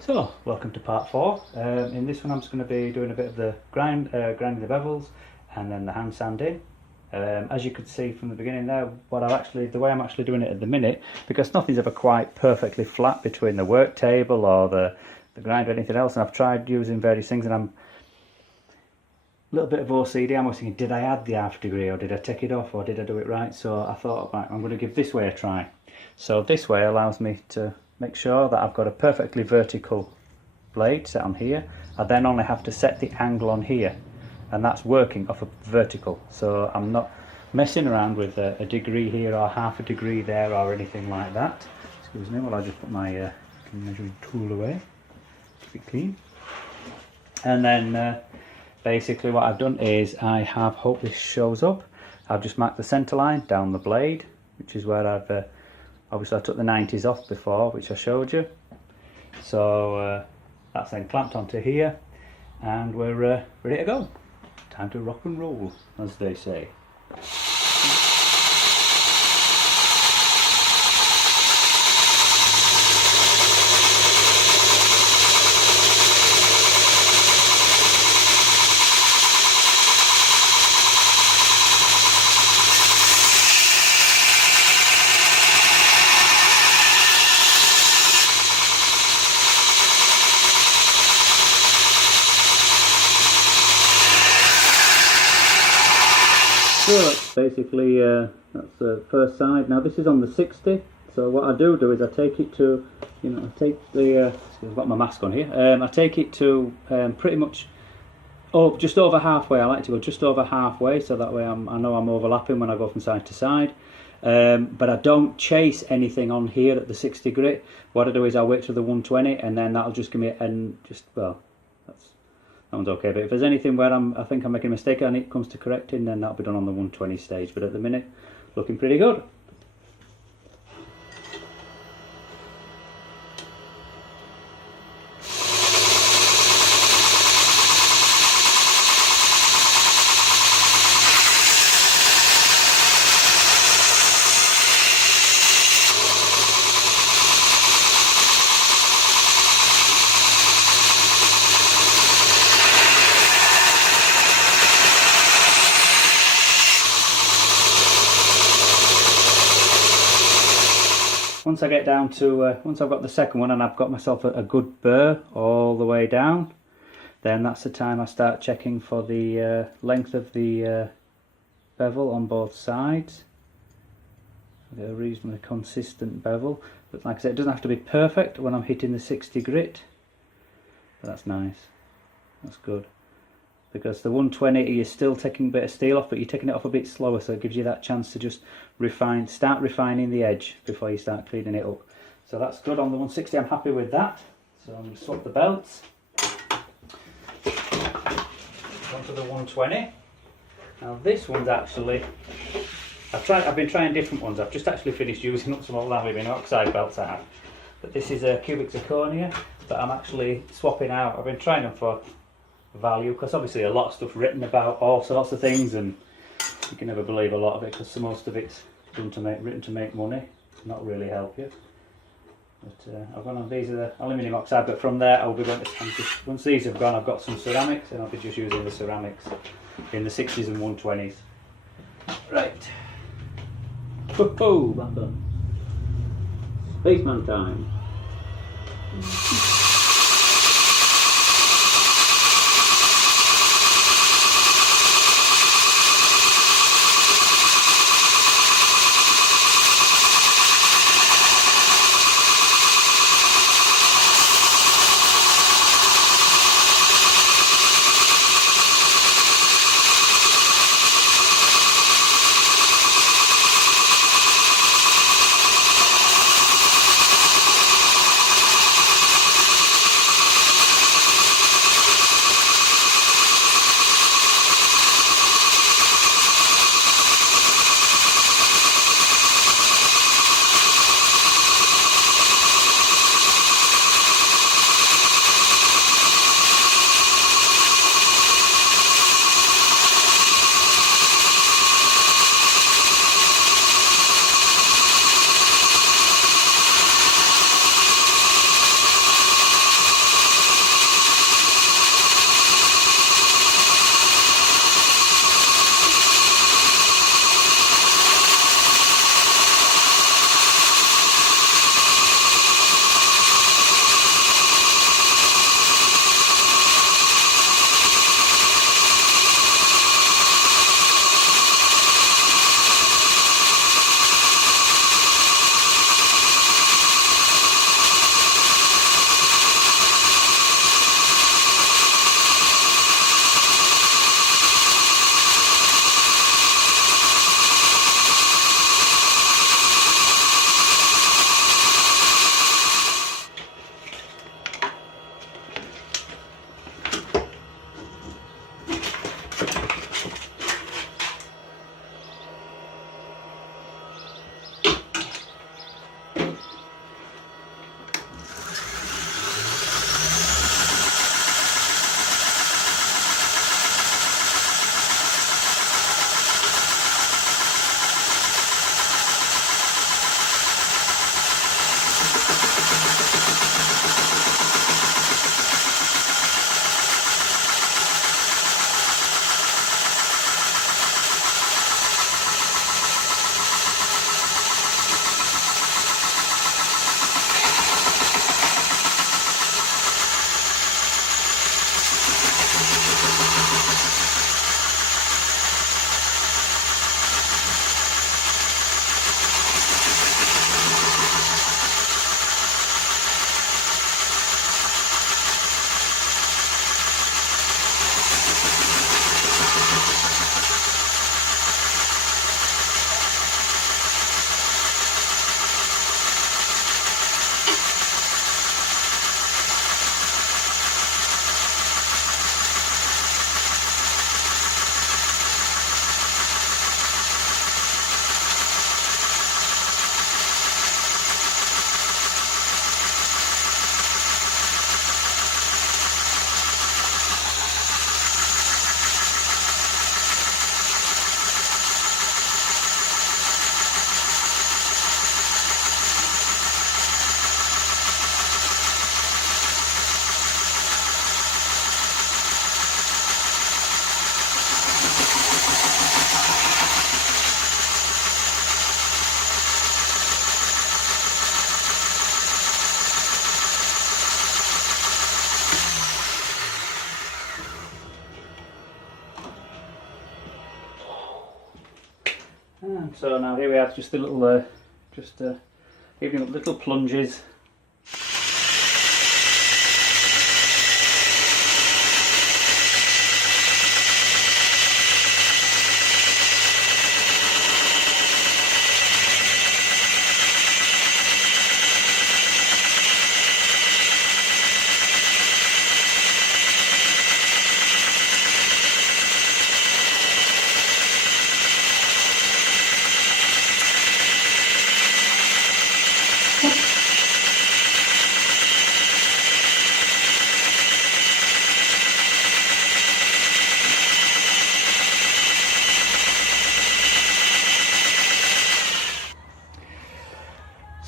So, welcome to part 4. In this one I'm just going to be doing a bit of the grinding the bevels and then the hand sanding. As you could see from the beginning there, the way I'm actually doing it at the minute, because nothing's ever quite perfectly flat between the work table or the grind or anything else, and I've tried using various things, and I'm a little bit of OCD. I was thinking, did I add the half degree or did I take it off or did I do it right? So I thought, right, I'm going to give this way a try. So this way allows me to make sure that I've got a perfectly vertical blade set on here. I then only have to set the angle on here, and that's working off a vertical. So I'm not messing around with a degree here or half a degree there or anything like that. Excuse me while I just put my measuring tool away, keep it clean. And then basically what I've done is hope this shows up. I've just marked the centre line down the blade, which is where I've obviously I took the 90s off before, which I showed you. So that's then clamped onto here, and we're ready to go. Time to rock and roll, as they say. So basically that's the first side. Now this is on the 60. So what I do is I take it to, I take the, I've got my mask on here. I take it to pretty much just over halfway. I like to go just over halfway, so that way I know I'm overlapping when I go from side to side. But I don't chase anything on here at the 60 grit. What I do is I wait till the 120, and then that'll just give me that one's okay. But if there's anything where I think I'm making a mistake and it comes to correcting, then that'll be done on the 120 stage. But at the minute, looking pretty good. Once I get down to, once I've got the second one and I've got myself a good burr all the way down, then that's the time I start checking for the length of the bevel on both sides. A reasonably consistent bevel, but like I said, it doesn't have to be perfect when I'm hitting the 60 grit, but that's nice, that's good. Because the 120 you're still taking a bit of steel off, but you're taking it off a bit slower, so it gives you that chance to just start refining the edge before you start cleaning it up. So that's good on the 160, I'm happy with that. So I'm going to swap the belts onto the 120. Now this one's actually, I've been trying different ones. I've just actually finished using up some old aluminium oxide belts I have. But this is a cubic zirconia, but I'm actually swapping out. I've been trying them for value, because obviously a lot of stuff written about all sorts of things, and you can never believe a lot of it because most of it's written to make money, not really help you. But I've gone on, these are the aluminium oxide, but from there I'll be going to, once these have gone, I've got some ceramics, and I'll be just using the ceramics in the 60s and 120s. Right. Whoa, back on. Spaceman time. So now here we are, just a little, giving up little plunges.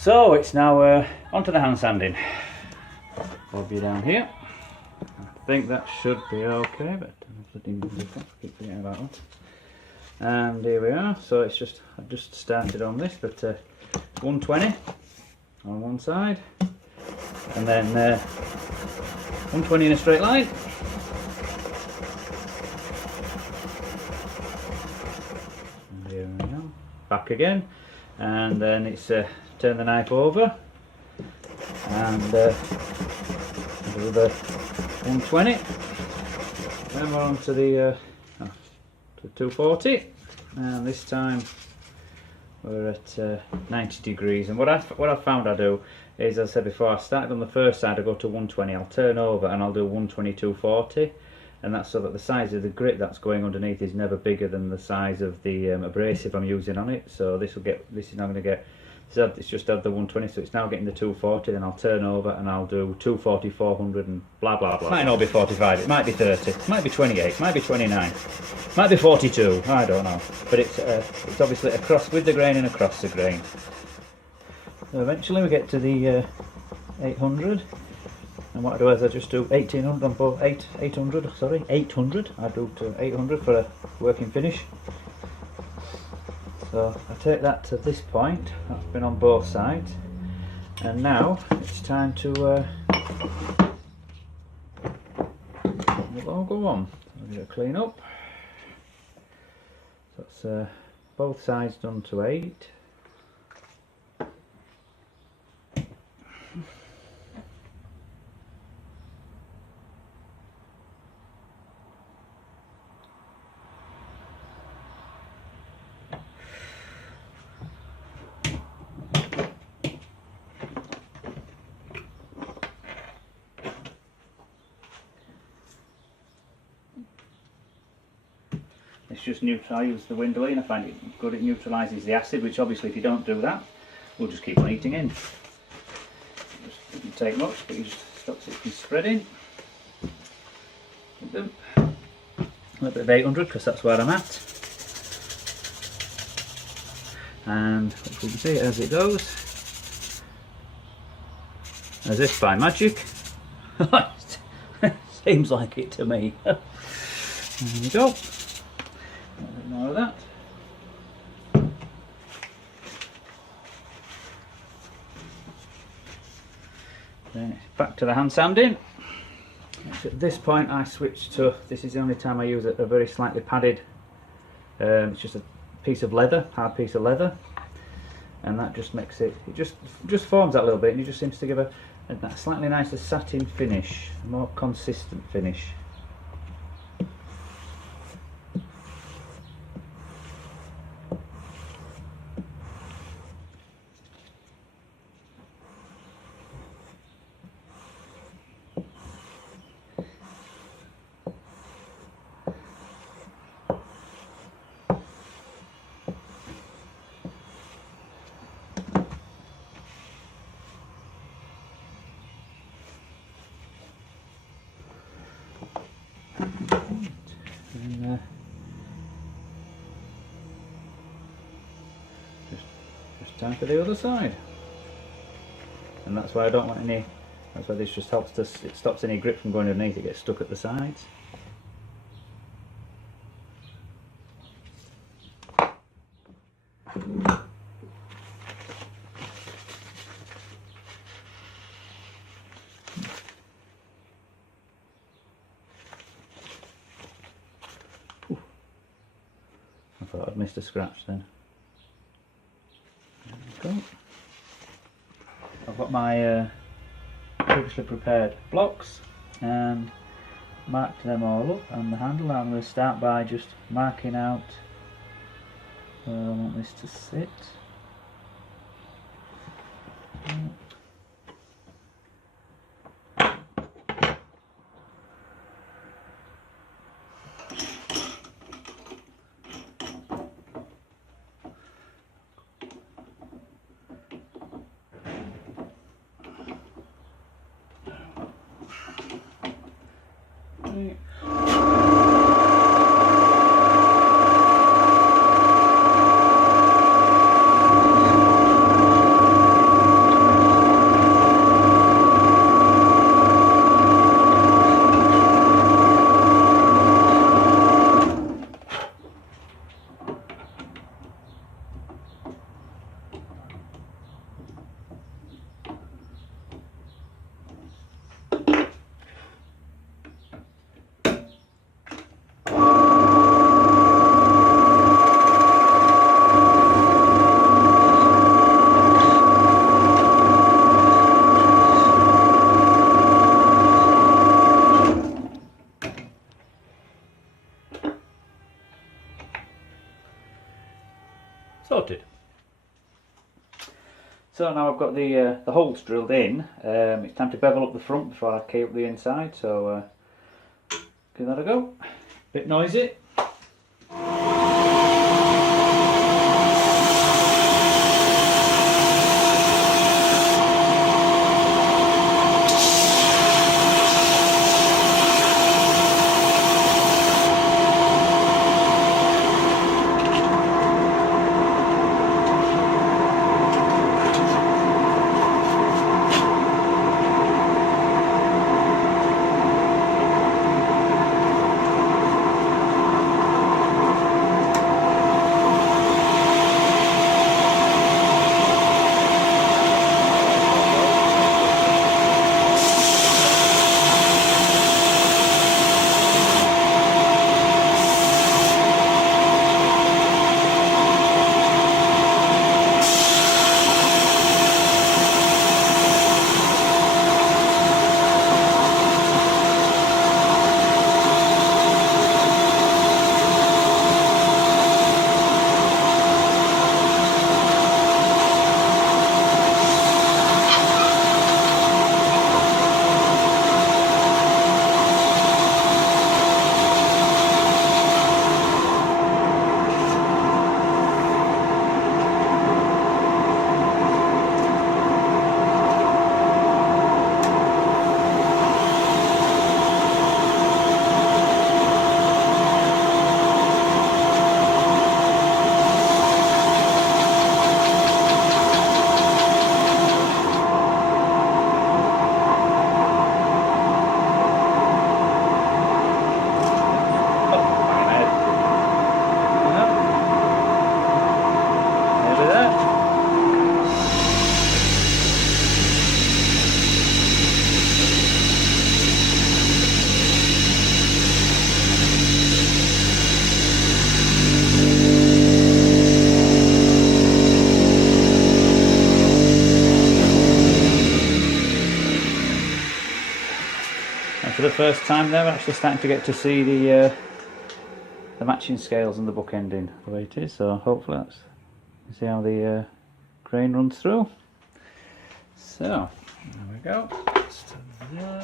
So it's now onto the hand sanding. Bob you down here. I think that should be okay, but I keep forgetting about that. And here we are. So it's just, I just started on this, but 120 on one side, and then 120 in a straight line. And here we go. Back again, and then it's turn the knife over and do the 120. Then we're on to the to 240, and this time we're at 90 degrees. And what I found I do is, as I said before, I started on the first side, I go to 120, I'll turn over and I'll do 120, 240, and that's so that the size of the grit that's going underneath is never bigger than the size of the abrasive I'm using on it. So this is now going to get, it's just had the 120, so it's now getting the 240. Then I'll turn over and I'll do 240, 400 and blah blah blah. It might not be 45, it might be 30, it might be 28, it might be 29, it might be 42, I don't know. But it's obviously across with the grain and across the grain. So eventually we get to the 800, and what I do is I just do 1800 on both, 800, sorry, 800. I do to 800 for a working finish. So I take that to this point, that's been on both sides, and now it's time to put the logo on. So I'm going to clean up. So that's both sides done to 8. It's just neutral. I use the Windowing, I find it good, it neutralises the acid, which obviously if you don't do that, will just keep on eating in. Just doesn't take much, but it just stops it from spreading. A little bit of 800 because that's where I'm at. And hopefully you can see it as it goes. As if by magic. Seems like it to me. There we go. A bit more of that. Then it's back to the hand sanding. It's at this point I switch to, this is the only time I use a very slightly padded, it's just a piece of leather, hard piece of leather, and that just makes it, just forms that little bit, and it just seems to give a slightly nicer satin finish, a more consistent finish. And just time for the other side, and that's why I don't want any, that's why this just helps to, it stops any grip from going underneath, it gets stuck at the sides. I thought I'd missed a scratch then. go. I've got my previously prepared blocks and marked them all up, and the handle. I'm going to start by just marking out where I want this to sit. Sorted. So now I've got the holes drilled in. It's time to bevel up the front before I key up the inside. So give that a go. Bit noisy. For the first time there, we're actually starting to get to see the matching scales and the bookending the way it is. So hopefully that's, you see how the grain runs through. So there we go. Just there.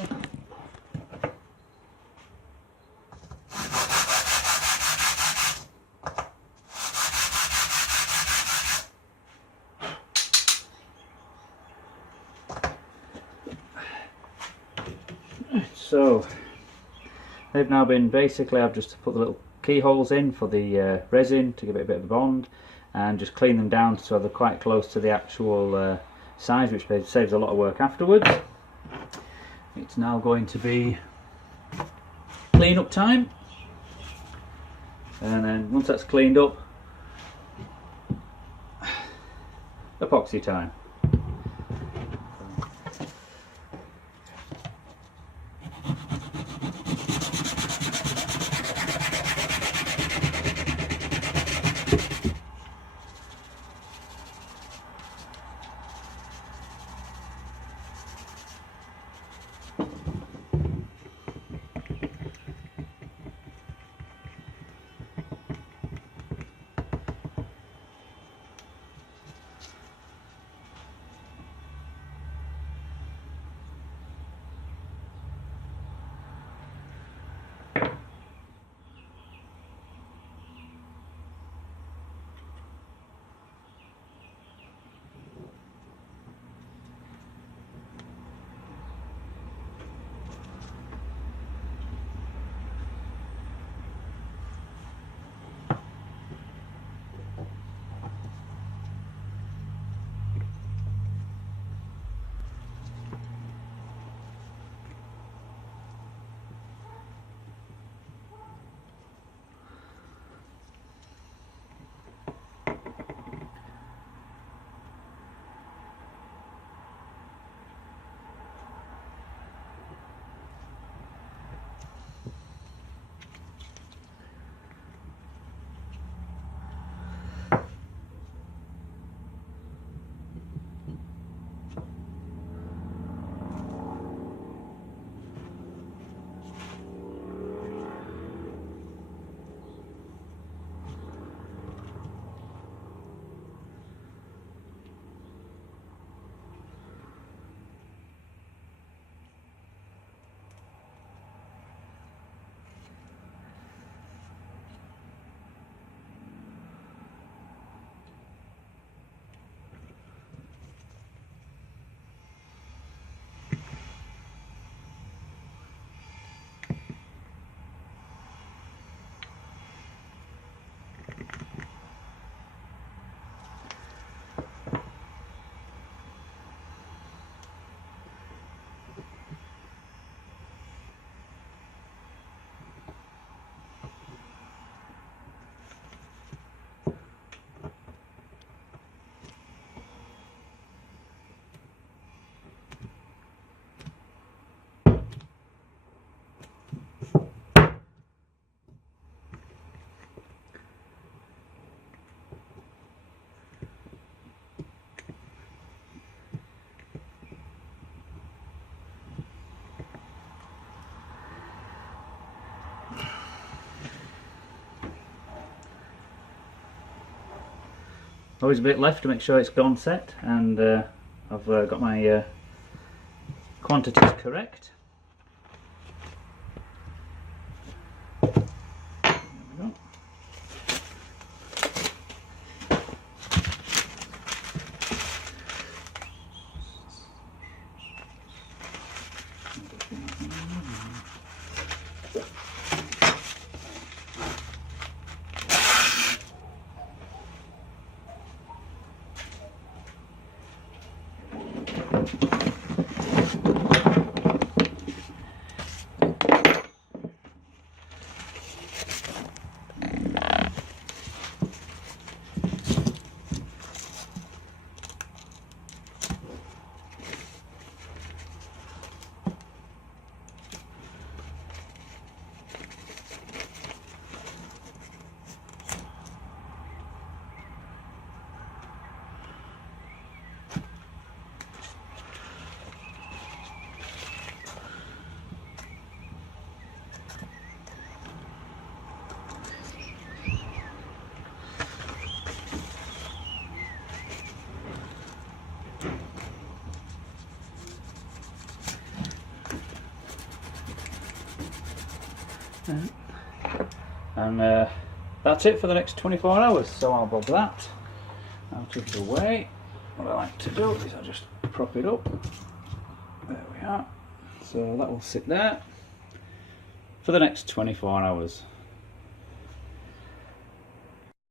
So they've now been, basically I've just put the little keyholes in for the resin to give it a bit of a bond, and just clean them down so they're quite close to the actual size, which saves a lot of work afterwards. It's now going to be clean up time, and then once that's cleaned up, epoxy time. always a bit left to make sure it's gone set, and I've got my quantities correct. There we go. And that's it for the next 24 hours, so I'll bob that out of the way. What I like to do is I just prop it up. There we are. So that will sit there for the next 24 hours.